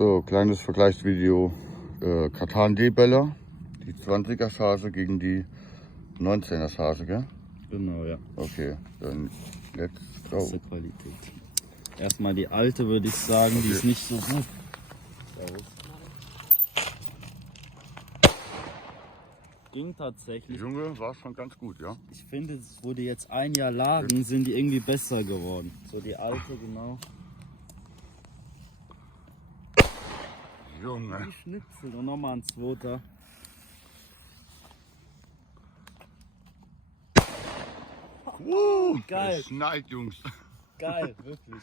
So, kleines Vergleichsvideo. Katan D-Bälle, die 20er Charge gegen die 19er Charge, gell? Genau, ja. Okay, dann let's go. Beste Qualität. Erstmal die alte, würde ich sagen, die ist nicht so gut. Ging tatsächlich. Junge, war schon ganz gut, ja? Ich finde, wo die jetzt ein Jahr lagen, sind die irgendwie besser geworden. So die alte, genau. Junge. Die Schnitzel und nochmal ein zweiter. Geil. Geil. Es schneit, Jungs. Geil, wirklich.